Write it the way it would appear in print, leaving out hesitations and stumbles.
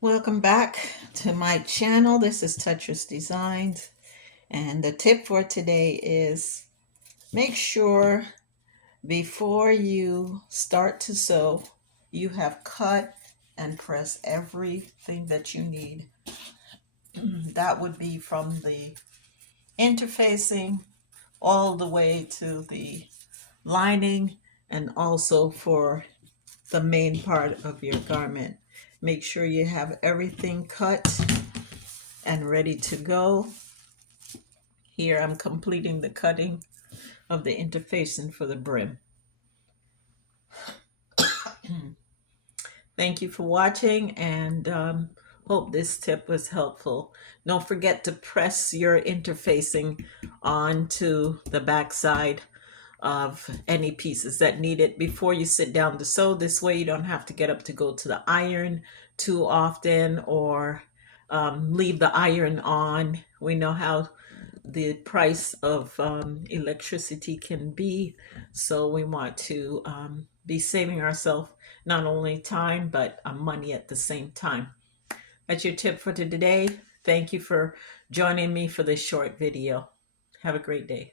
Welcome back to my channel. This is Tutress Designs, and the tip for today is make sure before you start to sew, you have cut and pressed everything that you need. That would be from the interfacing all the way to the lining and also for the main part of your garment. Make sure you have everything cut and ready to go. Here I'm completing the cutting of the interfacing for the brim. Thank you for watching, and hope this tip was helpful. Don't forget to press your interfacing onto the back side of any pieces that need it before you sit down to sew. This way you don't have to get up to go to the iron too often or leave the iron on. We know how the price of electricity can be, so we want to be saving ourselves not only time but money at the same time. That's your tip for today. Thank you for joining me for this short video. Have a great day.